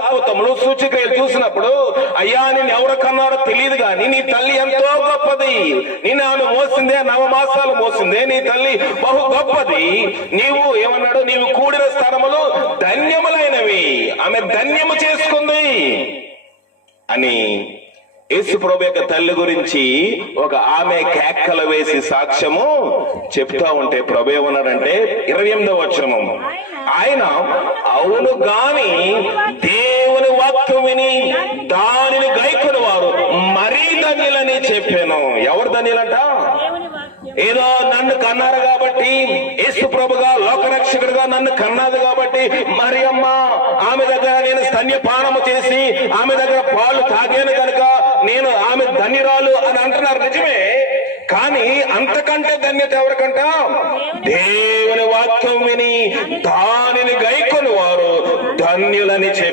అద్భుతములు సూచికలు చూసినప్పుడు అయ్యా నేను ఎవరు కన్నాడో తెలియదు గాని నీ తల్లి ఎంతో గొప్పది. నిన్ను ఆమె మోసిందే నవమాసాలు మోసిందే నీ తల్లి బహు గొప్పది. నీవు ఏమన్నాడు? నీవు కూడిన స్థానములు ధన్యములైనవి. ఆమె ధన్యము చేసుకుంది. అని యేసు ప్రభు యొక్క తల్లి గురించి ఒక ఆమె కేక్కలు వేసి సాక్ష్యము చెప్తా ఉంటే ప్రభు ఏమన్నాడంటే ఇరవై ఎనిమిదవ వచనము. ఆయన అవును గాని దానిని గైకొని వారు మరీ ధన్యులని చెప్పాను. ఎవరు ధన్యులంట? ఏదో నన్ను కన్నారు కాబట్టి యేసు ప్రభుగా లోకరక్షకుడిగా నన్ను కన్నాదు కాబట్టి మరి అమ్మ ఆమె దగ్గర నేను స్తన్యపానము చేసి ఆమె దగ్గర పాలు తాగాను కనుక నేను ఆమె ధన్యురాలు అని అంటున్నారు. నిజమే? కానీ అంతకంటే ధన్యత ఎవరికంట? దేవుని వాక్యం విని దానిని గైకొని వారు ధన్యులని చెప్పి